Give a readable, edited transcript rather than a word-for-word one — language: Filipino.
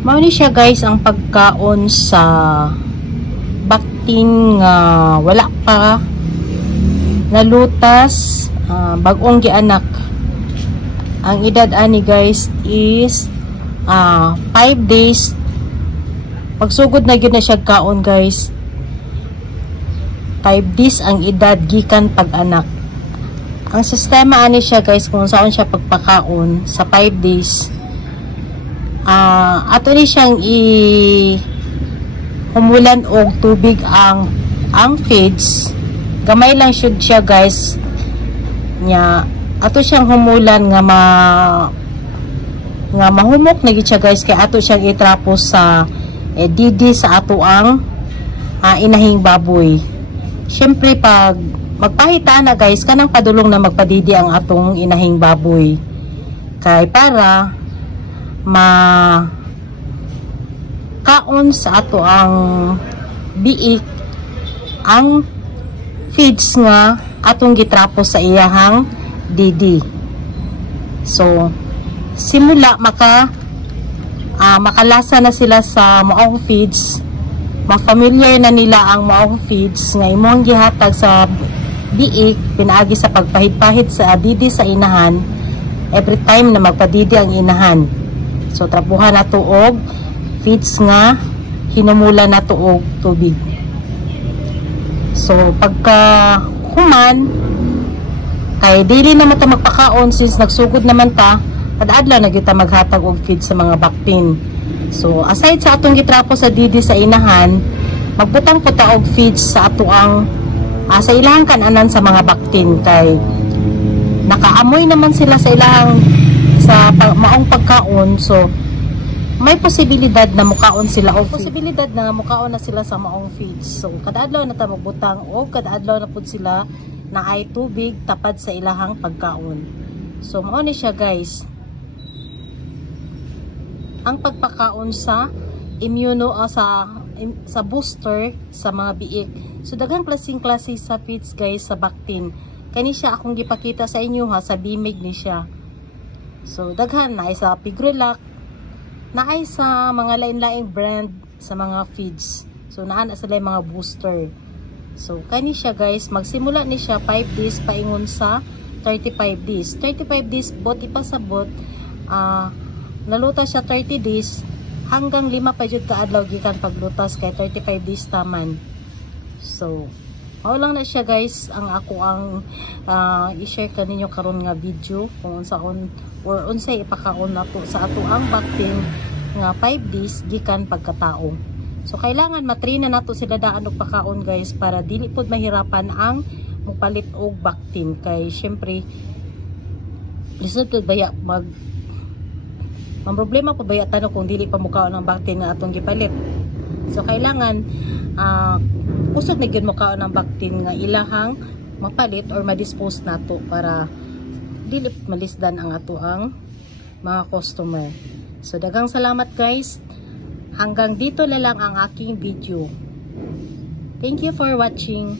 Mao ni siya guys ang pagkaon sa baktin nga wala pa nalutas, bag-ong gianak. Ang edad ani guys is 5 days. Pagsugod na gyud na siya kaon guys. 5 days ang edad gikan pag-anak. Ang sistema ani siya guys kung saan siya pagpakaon sa 5 days. Ato ni siyang humulan og tubig ang feeds. Gamay lang siya guys. Nya ato siyang humulan nga mahumok na gid siya guys kay ato siyang itrapos sa didi sa ato ang inahing baboy. Syempre pag magpahita na guys kanang padulong na magpadidi ang atong inahing baboy kay para kaon sa ato ang biik ang feeds nga atong gitrapos sa iyahang didi. So simula makalasa na sila sa maong feeds, ma-familiar na nila ang maong feeds nga imong gihatag sa biik pinaagi sa pagpahid-pahid sa didi sa inahan every time na magpadidi ang inahan. So trabuhan na tuog feeds nga hinumula na tuog tubig. So pagka human kay dili na mata magpakaon since nagsugod naman ta kadadlaw na kita maghatag og feed sa mga baktin. So aside sa atong gitrapo sa didi sa inahan, magbutang po ta og feeds sa ato ang sa ilahang kananan sa mga baktin kay nakaamoy naman sila sa ilahang sa maong pagkaon. So may posibilidad na mukaon sila o posibilidad na mukaon na sila sa maong feeds. So kadadlaw na ta magbutang o kadadlaw na pud sila na ay tubig tapad sa ilahang pagkaon. So mao ni siya guys ang pagpakaon sa immuno sa booster sa mga biik. So daghang klaseng-klase sa feeds guys sa baktin. Kani siya akong gipakita sa inyo ha sa bimig ni siya. So daghan na sa Pigrolac, naay sa mga lain-laing brand sa mga feeds. So naa sila mga booster. So kani siya guys magsimula ni siya 5 days paingon sa 35 days. 35 days bot ipasabot nalutas siya 30 days hanggang 5 pa jud ka adlaw gikan paglutas kay 35 days taman. So mao lang na siya guys ang ako ang i-share kaninyo karon nga video kung unsaon or unsay ipakaon nato sa ato ang baktin nga 5 days gikan pagkatao. So kailangan matrain na nato sila daan og pakaon guys para dili pud mahirapan ang mupalit og baktin kay syempre lisod pud baya problema po baya tanong kung dili pa mukaon ang baktin nga atong gipalit. So kailangan usog na gyud mukaon ang baktin nga ilahang mapalit or ma-dispose nato para dili malisdan ang ato ang mga customer. So daghang salamat guys. Hanggang dito na lang ang aking video. Thank you for watching.